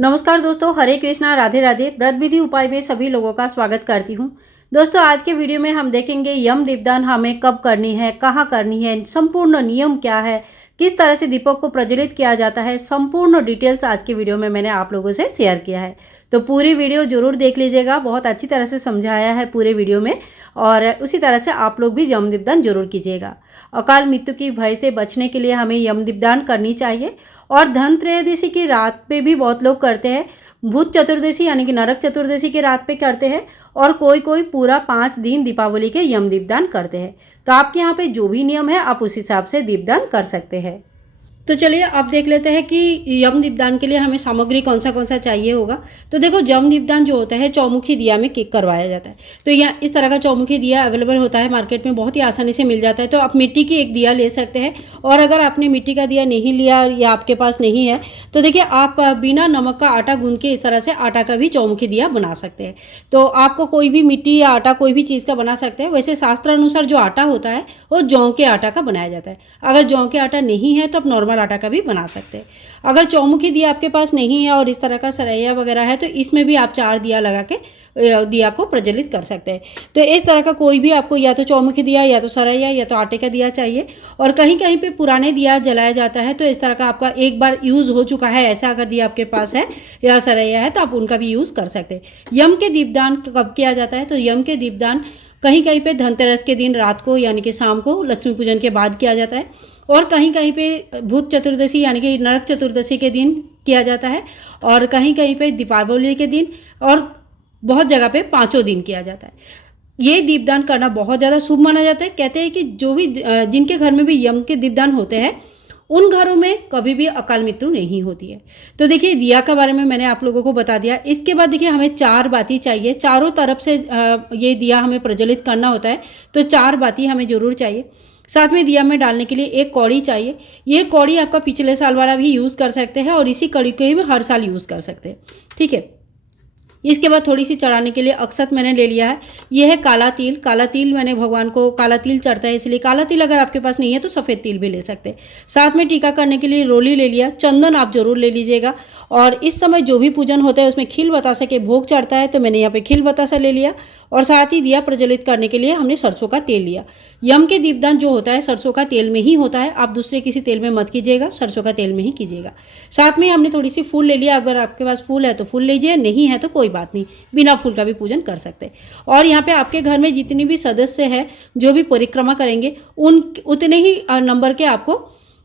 नमस्कार दोस्तों, हरे कृष्णा, राधे राधे। व्रत विधि उपाय में सभी लोगों का स्वागत करती हूँ। दोस्तों, आज के वीडियो में हम देखेंगे यम दीपदान हमें कब करनी है, कहाँ करनी है, संपूर्ण नियम क्या है, किस तरह से दीपक को प्रज्वलित किया जाता है। संपूर्ण डिटेल्स आज के वीडियो में मैंने आप लोगों से शेयर किया है, तो पूरी वीडियो जरूर देख लीजिएगा। बहुत अच्छी तरह से समझाया है पूरे वीडियो में, और उसी तरह से आप लोग भी यम दीपदान जरूर कीजिएगा। अकाल मृत्यु की भय से बचने के लिए हमें यम दीपदान करनी चाहिए। और धनत्रयोदशी की रात पे भी बहुत लोग करते हैं, भूत चतुर्दशी यानी कि नरक चतुर्दशी की रात पे करते हैं, और कोई कोई पूरा 5 दिन दीपावली के यम दीपदान करते हैं। तो आपके यहाँ पे जो भी नियम है आप उस हिसाब से दीपदान कर सकते हैं। तो चलिए अब देख लेते हैं कि यम दीपदान के लिए हमें सामग्री कौन सा चाहिए होगा। तो देखो, यम दीपदान जो होता है चौमुखी दिया में करवाया जाता है। तो यहाँ इस तरह का चौमुखी दिया अवेलेबल होता है मार्केट में, बहुत ही आसानी से मिल जाता है। तो आप मिट्टी की एक दिया ले सकते हैं, और अगर आपने मिट्टी का दिया नहीं लिया या आपके पास नहीं है तो देखिए, आप बिना नमक का आटा गूंद के इस तरह से आटा का भी चौमुखी दिया बना सकते हैं। तो आपको कोई भी मिट्टी या आटा कोई भी चीज़ का बना सकते हैं। वैसे शास्त्र अनुसार जो आटा होता है वो जौ के आटा का बनाया जाता है। अगर जौ के आटा नहीं है तो आप नॉर्मल आटा का भी बना सकते हैं। अगर चौमुखी दिया आपके पास नहीं है और इस तरह का सरैया वगैरह है तो इसमें भी आप 4 दिया लगा के दिया को प्रज्वलित कर सकते हैं। तो इस तरह का कोई भी आपको या तो चौमुखी दिया या तो सरैया या तो आटे का दिया चाहिए। और कहीं कहीं पे पुराने दिया जलाया जाता है, तो इस तरह का आपका एक बार यूज़ हो चुका है ऐसा अगर दिया आपके पास है या सरैया है तो आप उनका भी यूज़ कर सकते हैं। यम के दीपदान कब किया जाता है? तो यम के दीपदान कहीं कहीं पे धनतेरस के दिन रात को यानी कि शाम को लक्ष्मी पूजन के बाद किया जाता है, और कहीं कहीं पे भूत चतुर्दशी यानी कि नरक चतुर्दशी के दिन किया जाता है, और कहीं कहीं पे दीपावली के दिन, और बहुत जगह पे 5 दिन किया जाता है। ये दीपदान करना बहुत ज़्यादा शुभ माना जाता है। कहते हैं कि जो भी जिनके घर में भी यम के दीपदान होते हैं उन घरों में कभी भी अकाल मृत्यु नहीं होती है। तो देखिए, दिया के बारे में मैंने आप लोगों को बता दिया। इसके बाद देखिए, हमें 4 बाती चाहिए। चारों तरफ से ये दिया हमें प्रज्वलित करना होता है, तो 4 बाती हमें ज़रूर चाहिए। साथ में दिया में डालने के लिए एक कौड़ी चाहिए। ये कौड़ी आपका पिछले साल वाला भी यूज़ कर सकते हैं, और इसी कौड़ी को ही हर साल यूज़ कर सकते हैं। ठीक है। इसके बाद थोड़ी सी चढ़ाने के लिए अक्षत मैंने ले लिया है। यह है काला तिल। काला तिल मैंने भगवान को, काला तिल चढ़ता है इसलिए काला तिल, अगर आपके पास नहीं है तो सफ़ेद तिल भी ले सकते हैं। साथ में टीका करने के लिए रोली ले लिया। चंदन आप जरूर ले लीजिएगा। और इस समय जो भी पूजन होता है उसमें खील बतासा के भोग चढ़ता है, तो मैंने यहाँ पे खील बतासा ले लिया। और साथ ही दिया प्रज्वलित करने के लिए हमने सरसों का तेल लिया। यम के दीपदान जो होता है सरसों का तेल में ही होता है, आप दूसरे किसी तेल में मत कीजिएगा, सरसों का तेल में ही कीजिएगा। साथ में हमने थोड़ी सी फूल ले लिया। अगर आपके पास फूल है तो फूल लीजिए, नहीं है तो कोई बात नहीं, बिना फूल का भी पूजन कर सकते हैं। और यहाँ पे आपके घर में जितनी भी सदस्य है जो भी परिक्रमा करेंगे उतने ही नंबर के आपको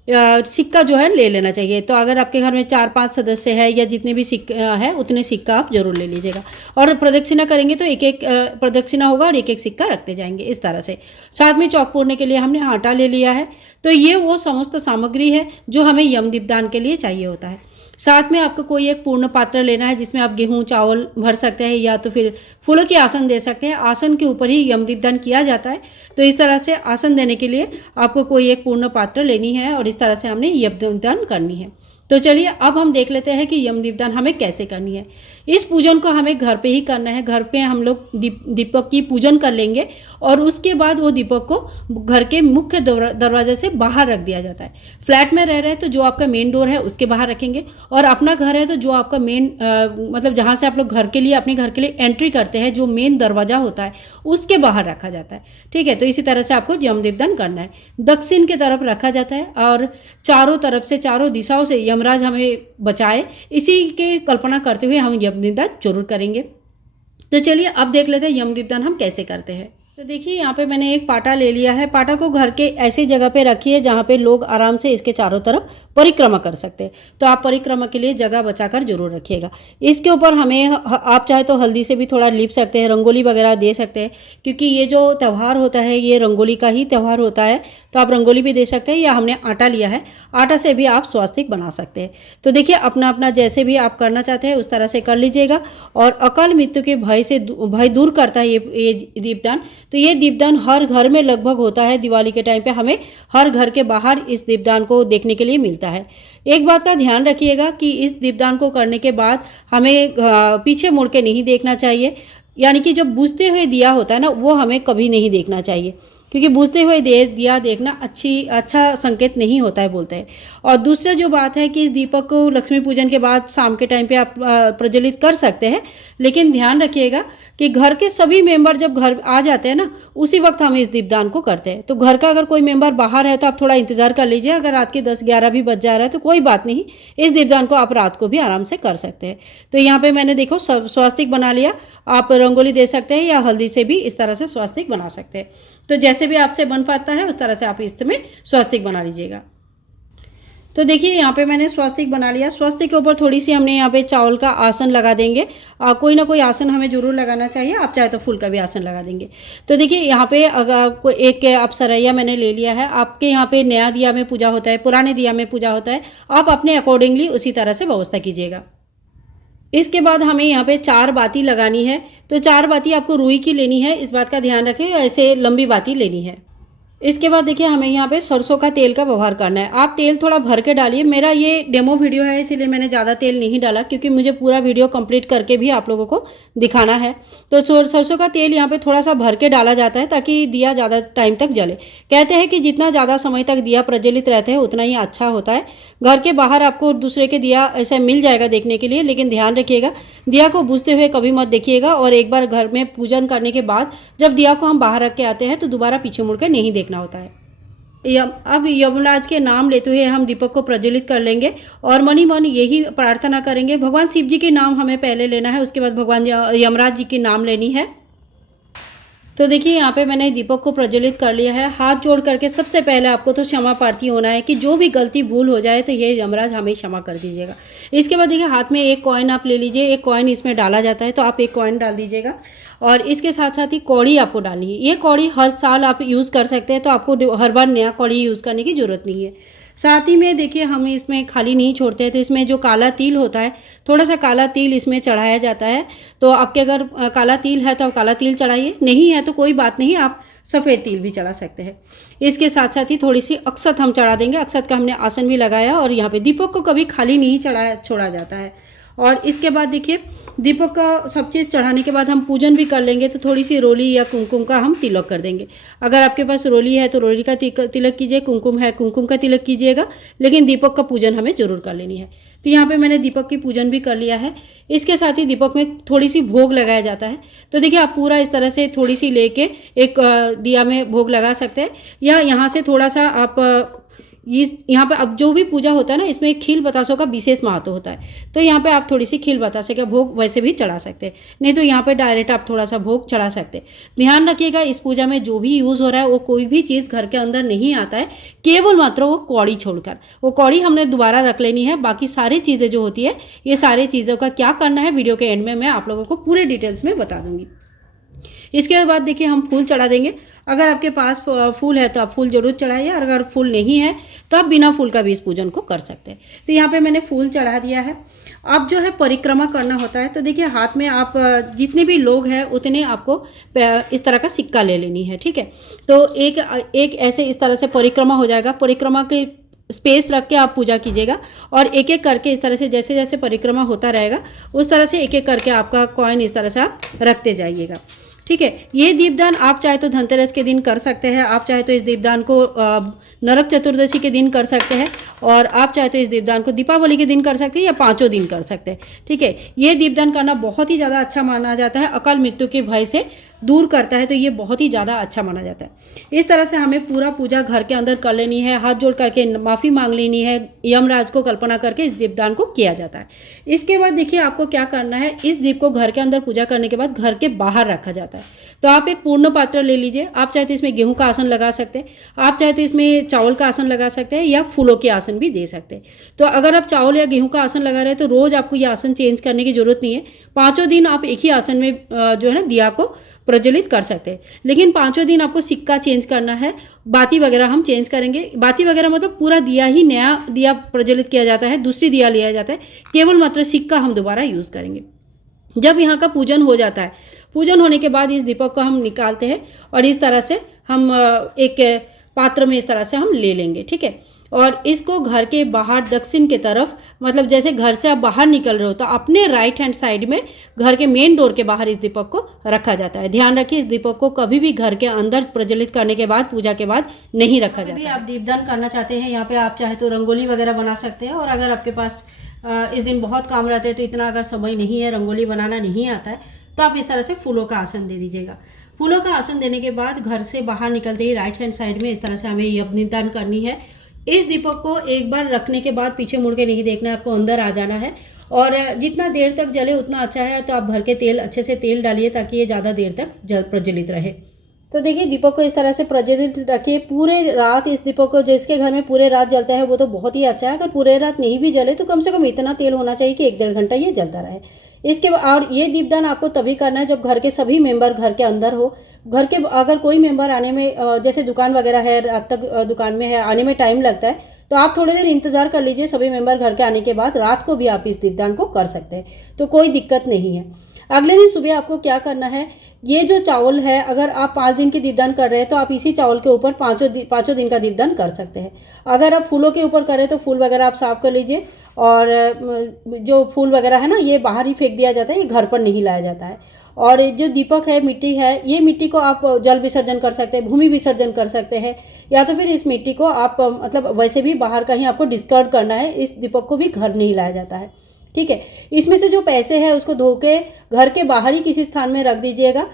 सिक्का जो है ले लेना चाहिए। तो अगर आपके घर में 4-5 सदस्य है या जितने भी सिक्का है उतने सिक्का आप जरूर ले लीजिएगा। और प्रदक्षिणा करेंगे तो एक एक प्रदक्षिणा होगा और एक एक सिक्का रखते जाएंगे इस तरह से। साथ में चौक पूरने के लिए हमने आटा ले लिया है। तो ये वो समस्त सामग्री है जो हमें यम दीपदान के लिए चाहिए होता है। साथ में आपको कोई एक पूर्ण पात्र लेना है जिसमें आप गेहूं चावल भर सकते हैं, या तो फिर फूलों के आसन दे सकते हैं। आसन के ऊपर ही यम दीपदान किया जाता है, तो इस तरह से आसन देने के लिए आपको कोई एक पूर्ण पात्र लेनी है, और इस तरह से हमने यम दीपदान करनी है। तो चलिए अब हम देख लेते हैं कि यम दीपदान हमें कैसे करनी है। इस पूजन को हमें घर पे ही करना है। घर पे हम लोग दीपक की पूजन कर लेंगे, और उसके बाद वो दीपक को घर के मुख्य दरवाजे से बाहर रख दिया जाता है। फ्लैट में रह रहे हैं तो जो आपका मेन डोर है उसके बाहर रखेंगे, और अपना घर है तो जो आपका मेन मतलब जहाँ से आप लोग घर के लिए अपने घर के लिए एंट्री करते हैं, जो मेन दरवाज़ा होता है उसके बाहर रखा जाता है। ठीक है। तो इसी तरह से आपको यम दीपदान करना है। दक्षिण की तरफ रखा जाता है, और चारों तरफ से, चारों दिशाओं से यमराज हमें बचाए, इसी के कल्पना करते हुए हम यम दीपदान जरूर करेंगे। तो चलिए अब देख लेते हैं यम दीपदान हम कैसे करते हैं। तो देखिए, यहाँ पे मैंने एक पाटा ले लिया है। पाटा को घर के ऐसी जगह पे रखिए जहाँ पे लोग आराम से इसके चारों तरफ परिक्रमा कर सकते हैं। तो आप परिक्रमा के लिए जगह बचाकर जरूर रखिएगा। इसके ऊपर हमें आप चाहे तो हल्दी से भी थोड़ा लिप सकते हैं, रंगोली वगैरह दे सकते हैं, क्योंकि ये जो त्यौहार होता है ये रंगोली का ही त्यौहार होता है। तो आप रंगोली भी दे सकते हैं, या हमने आटा लिया है, आटा से भी आप स्वास्तिक बना सकते हैं। तो देखिए, अपना अपना जैसे भी आप करना चाहते हैं उस तरह से कर लीजिएगा। और अकाल मृत्यु के भय दूर करता है ये दीपदान। तो ये दीपदान हर घर में लगभग होता है। दिवाली के टाइम पे हमें हर घर के बाहर इस दीपदान को देखने के लिए मिलता है। एक बात का ध्यान रखिएगा कि इस दीपदान को करने के बाद हमें पीछे मुड़ के नहीं देखना चाहिए, यानी कि जब बुझते हुए दिया होता है ना, वो हमें कभी नहीं देखना चाहिए, क्योंकि बुझते हुए दिया देखना अच्छा संकेत नहीं होता है बोलते हैं। और दूसरा जो बात है कि इस दीपक को लक्ष्मी पूजन के बाद शाम के टाइम पे आप प्रज्वलित कर सकते हैं, लेकिन ध्यान रखिएगा कि घर के सभी मेंबर जब घर आ जाते हैं ना, उसी वक्त हम इस दीपदान को करते हैं। तो घर का अगर कोई मेंबर बाहर है तो आप थोड़ा इंतजार कर लीजिए। अगर रात के 10-11 भी बज जा रहा है तो कोई बात नहीं, इस दीपदान को आप रात को भी आराम से कर सकते हैं। तो यहाँ पे मैंने देखो स्वास्तिक बना लिया। आप रंगोली दे सकते हैं या हल्दी से भी इस तरह से स्वास्तिक बना सकते हैं। तो जैसे भी आपसे बन पाता है उस तरह से आप इसमें स्वास्तिक बना लीजिएगा। तो देखिए यहाँ पे मैंने स्वास्तिक बना लिया। स्वास्तिक के ऊपर थोड़ी सी हमने यहाँ पे चावल का आसन लगा देंगे। कोई ना कोई आसन हमें जरूर लगाना चाहिए, आप चाहे तो फूल का भी आसन लगा देंगे। तो देखिए यहाँ पे अगर कोई एक आप सरैया मैंने ले लिया है। आपके यहाँ पे नया दिया में पूजा होता है, पुराने दिया में पूजा होता है, आप अपने अकॉर्डिंगली उसी तरह से व्यवस्था कीजिएगा। इसके बाद हमें यहाँ पे 4 बाती लगानी है। तो 4 बाती आपको रुई की लेनी है, इस बात का ध्यान रखें, ऐसे लंबी बाती लेनी है। इसके बाद देखिए हमें यहाँ पे सरसों का तेल का व्यवहार करना है। आप तेल थोड़ा भर के डालिए। मेरा ये डेमो वीडियो है इसीलिए मैंने ज़्यादा तेल नहीं डाला, क्योंकि मुझे पूरा वीडियो कंप्लीट करके भी आप लोगों को दिखाना है। तो सरसों का तेल यहाँ पे थोड़ा सा भर के डाला जाता है ताकि दिया ज़्यादा टाइम तक जले। कहते हैं कि जितना ज़्यादा समय तक दिया प्रज्वलित रहते हैं उतना ही अच्छा होता है। घर के बाहर आपको दूसरे के दिया ऐसा मिल जाएगा देखने के लिए, लेकिन ध्यान रखिएगा दिया को बुझते हुए कभी मत देखिएगा। और एक बार घर में पूजन करने के बाद जब दिया को हम बाहर रख के आते हैं तो दोबारा पीछे मुड़ कर नहीं देखना होता है। अब यमराज के नाम लेते हुए हम दीपक को प्रज्वलित कर लेंगे और मन ही मन यही प्रार्थना करेंगे। भगवान शिव जी के नाम हमें पहले लेना है, उसके बाद भगवान यमराज जी के नाम लेनी है। तो देखिए यहाँ पे मैंने दीपक को प्रज्वलित कर लिया है। हाथ जोड़ करके सबसे पहले आपको तो क्षमा प्रार्थी होना है कि जो भी गलती भूल हो जाए तो ये यमराज हमें क्षमा कर दीजिएगा। इसके बाद देखिए हाथ में एक कॉइन आप ले लीजिए। एक कॉइन इसमें डाला जाता है तो आप एक कॉइन डाल दीजिएगा। और इसके साथ साथ ही कौड़ी आपको डालनी है। ये कौड़ी हर साल आप यूज़ कर सकते हैं, तो आपको हर बार नया कौड़ी यूज़ करने की ज़रूरत नहीं है। साथ ही में देखिए हम इसमें खाली नहीं छोड़ते हैं, तो इसमें जो काला तिल होता है, थोड़ा सा काला तिल इसमें चढ़ाया जाता है। तो आपके अगर काला तिल है तो आप काला तिल चढ़ाइए, नहीं है तो कोई बात नहीं, आप सफ़ेद तिल भी चढ़ा सकते हैं। इसके साथ साथ ही थोड़ी सी अक्षत हम चढ़ा देंगे। अक्षत का हमने आसन भी लगाया और यहाँ पे दीपक को कभी खाली नहीं छोड़ा जाता है। और इसके बाद देखिए दीपक का सब चीज़ चढ़ाने के बाद हम पूजन भी कर लेंगे। तो थोड़ी सी रोली या कुमकुम का हम तिलक कर देंगे। अगर आपके पास रोली है तो रोली का तिलक कीजिए, कुमकुम है कुमकुम का तिलक कीजिएगा, लेकिन दीपक का पूजन हमें ज़रूर कर लेनी है। तो यहाँ पे मैंने दीपक की पूजन भी कर लिया है। इसके साथ ही दीपक में थोड़ी सी भोग लगाया जाता है। तो देखिए आप पूरा इस तरह से थोड़ी सी लेके एक दिया में भोग लगा सकते हैं, या यहाँ से थोड़ा सा आप यहाँ पे अब जो भी पूजा होता है ना, इसमें खील बतासों का विशेष महत्व होता है। तो यहाँ पे आप थोड़ी सी खील बतासे का भोग वैसे भी चढ़ा सकते हैं, नहीं तो यहाँ पे डायरेक्ट आप थोड़ा सा भोग चढ़ा सकते हैं। ध्यान रखिएगा इस पूजा में जो भी यूज़ हो रहा है वो कोई भी चीज़ घर के अंदर नहीं आता है, केवल मात्र वो कौड़ी छोड़कर। वो कौड़ी हमने दोबारा रख लेनी है। बाकी सारी चीज़ें जो होती है, ये सारी चीज़ों का क्या करना है वीडियो के एंड में मैं आप लोगों को पूरे डिटेल्स में बता दूँगी। इसके बाद देखिए हम फूल चढ़ा देंगे। अगर आपके पास फूल है तो आप फूल जरूर चढ़ाइए, और अगर फूल नहीं है तो आप बिना फूल का भी इस पूजन को कर सकते हैं। तो यहाँ पे मैंने फूल चढ़ा दिया है। अब जो है परिक्रमा करना होता है। तो देखिए हाथ में आप जितने भी लोग हैं उतने आपको इस तरह का सिक्का ले लेनी है, ठीक है। तो एक ऐसे इस तरह से परिक्रमा हो जाएगा। परिक्रमा के स्पेस रख के आप पूजा कीजिएगा, और एक एक करके इस तरह से जैसे जैसे परिक्रमा होता रहेगा उस तरह से एक एक करके आपका कॉइन इस तरह से आप रखते जाइएगा, ठीक है। ये दीपदान आप चाहे तो धनतेरस के दिन कर सकते हैं, आप चाहे तो इस दीपदान को नरक चतुर्दशी के दिन कर सकते हैं, और आप चाहे तो इस दीपदान को दीपावली के दिन कर सकते हैं या 5 दिन कर सकते हैं, ठीक है। ये दीपदान करना बहुत ही ज़्यादा अच्छा माना जाता है, अकाल मृत्यु के भय से दूर करता है, तो ये बहुत ही ज़्यादा अच्छा माना जाता है। इस तरह से हमें पूरा पूजा घर के अंदर कर लेनी है। हाथ जोड़ करके माफ़ी मांग लेनी है। यमराज को कल्पना करके इस दीपदान को किया जाता है। इसके बाद देखिए आपको क्या करना है, इस दीप को घर के अंदर पूजा करने के बाद घर के बाहर रखा जाता है। तो आप एक पूर्ण पात्र ले लीजिए। आप चाहे तो इसमें गेहूं का आसन लगा सकते हैं, आप चाहे तो इसमें चावल का आसन लगा सकते हैं, या फूलों के आसन भी दे सकते हैं। तो अगर आप चावल या गेहूं का आसन लगा रहे हैं तो रोज़ आपको ये आसन चेंज करने की ज़रूरत नहीं है। 5 दिन आप एक ही आसन में जो है ना दिया को प्रज्वलित कर सकते हैं, लेकिन 5 दिन आपको सिक्का चेंज करना है। बाती वगैरह हम चेंज करेंगे। बाती वगैरह मतलब पूरा दिया ही नया दिया प्रज्वलित किया जाता है, दूसरी दिया लिया जाता है। केवल मात्र सिक्का हम दोबारा यूज़ करेंगे। जब यहाँ का पूजन हो जाता है, पूजन होने के बाद इस दीपक को हम निकालते हैं और इस तरह से हम एक पात्र में इस तरह से हम ले लेंगे, ठीक है। और इसको घर के बाहर दक्षिण की तरफ, मतलब जैसे घर से आप बाहर निकल रहे हो तो अपने राइट हैंड साइड में घर के मेन डोर के बाहर इस दीपक को रखा जाता है। ध्यान रखिए, इस दीपक को कभी भी घर के अंदर प्रज्वलित करने के बाद, पूजा के बाद नहीं रखा जाता। भी आप दीपदान करना चाहते हैं, यहाँ पे आप चाहे तो रंगोली वगैरह बना सकते हैं। और अगर आपके पास इस दिन बहुत काम रहते हैं तो इतना अगर समय नहीं है, रंगोली बनाना नहीं आता है, तो आप इस तरह से फूलों का आसन दे दीजिएगा। फूलों का आसन देने के बाद घर से बाहर निकलते ही राइट हैंड साइड में इस तरह से हमें यज्ञदान करनी है। इस दीपक को एक बार रखने के बाद पीछे मुड़ के नहीं देखना है, आपको अंदर आ जाना है। और जितना देर तक जले उतना अच्छा है। तो आप भर के तेल, अच्छे से तेल डालिए ताकि ये ज़्यादा देर तक प्रज्वलित रहे। तो देखिए, दीपक को इस तरह से प्रज्वलित रखिए पूरे रात। इस दीपक को जिसके घर में पूरे रात जलता है वो तो बहुत ही अच्छा है। अगर पूरे रात नहीं भी जले तो कम से कम इतना तेल होना चाहिए कि 1-1.5 घंटा ये जलता रहे। इसके और ये दीपदान आपको तभी करना है जब घर के सभी मेंबर घर के अंदर हो। घर के अगर कोई मेंबर आने में, जैसे दुकान वगैरह है, रात तक दुकान में है, आने में टाइम लगता है, तो आप थोड़ी देर इंतज़ार कर लीजिए। सभी मेंबर घर के आने के बाद रात को भी आप इस दीपदान को कर सकते हैं, तो कोई दिक्कत नहीं है। अगले दिन सुबह आपको क्या करना है, ये जो चावल है, अगर आप 5 दिन की दीपदान कर रहे हैं तो आप इसी चावल के ऊपर पाँचों दिन का दीपदान कर सकते हैं। अगर आप फूलों के ऊपर करें तो फूल वगैरह आप साफ़ कर लीजिए। और जो फूल वगैरह है ना, ये बाहर ही फेंक दिया जाता है, ये घर पर नहीं लाया जाता है। और जो दीपक है, मिट्टी है, ये मिट्टी को आप जल विसर्जन कर सकते हैं, भूमि विसर्जन कर सकते हैं, या तो फिर इस मिट्टी को आप मतलब वैसे भी बाहर कहीं आपको डिस्कार्ड करना है। इस दीपक को भी घर नहीं लाया जाता है, ठीक है। इसमें से जो पैसे हैं उसको धो के घर के बाहर ही किसी स्थान में रख दीजिएगा,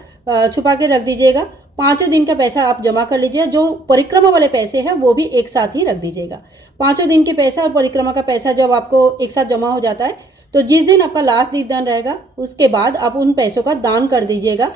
छुपा के रख दीजिएगा। 5 दिन का पैसा आप जमा कर लीजिए। जो परिक्रमा वाले पैसे हैं वो भी एक साथ ही रख दीजिएगा। 5 दिन के पैसा और परिक्रमा का पैसा जब आपको एक साथ जमा हो जाता है तो जिस दिन आपका लास्ट दीपदान रहेगा उसके बाद आप उन पैसों का दान कर दीजिएगा।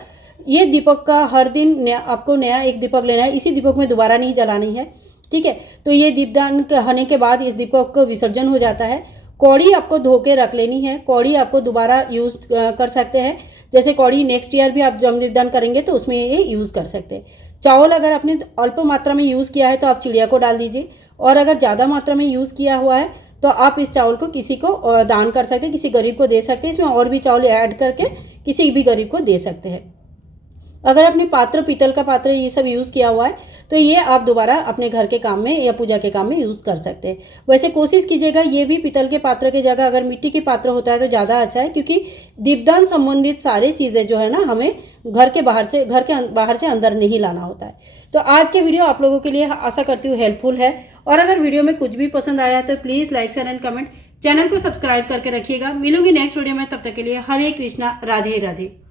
ये दीपक का हर दिन आपको नया एक दीपक लेना है, इसी दीपक में दोबारा नहीं जलानी है, ठीक है। तो ये दीपदान होने के बाद इस दीपक को विसर्जन हो जाता है। कौड़ी आपको धो के रख लेनी है, कौड़ी आपको दोबारा यूज़ कर सकते हैं। जैसे कौड़ी नेक्स्ट ईयर भी आप जब दीपदान करेंगे तो उसमें ये यूज़ कर सकते हैं। चावल अगर आपने अल्प मात्रा में यूज़ किया है तो आप चिड़िया को डाल दीजिए, और अगर ज़्यादा मात्रा में यूज़ किया हुआ है तो आप इस चावल को किसी को दान कर सकते हैं, किसी गरीब को दे सकते हैं। इसमें और भी चावल ऐड करके किसी भी गरीब को दे सकते हैं। अगर आपने पात्र, पीतल का पात्र ये सब यूज़ किया हुआ है तो ये आप दोबारा अपने घर के काम में या पूजा के काम में यूज़ कर सकते हैं। वैसे कोशिश कीजिएगा ये भी पीतल के पात्र की जगह अगर मिट्टी के पात्र होता है तो ज़्यादा अच्छा है, क्योंकि दीपदान संबंधित सारी चीज़ें जो है ना, हमें घर के बाहर से अंदर नहीं लाना होता है। तो आज के वीडियो आप लोगों के लिए आशा करती हूँ हेल्पफुल है। और अगर वीडियो में कुछ भी पसंद आया तो please like, share and comment. Channel को सब्सक्राइब करके रखिएगा। मिलूंगी नेक्स्ट वीडियो में, तब तक के लिए हरे कृष्णा, राधे राधे।